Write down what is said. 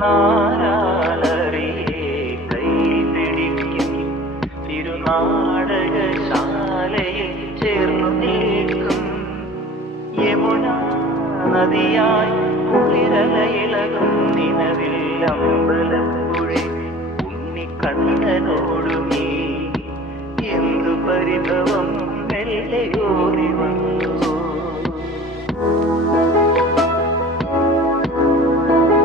നാരാളറിയെ കൈപിടിക്കും തിരുനാടകശാലയിൽ ചേർന്നു നിൽക്കും യമുന നദിയായി കുളിരലയിളകും നിലവിൽ അമ്പലപ്പുഴി ഉണ്ണിക്കണ്ണനോടുമീ എന്തു പരിഭവം മെല്ലെ ഓടി വന്നു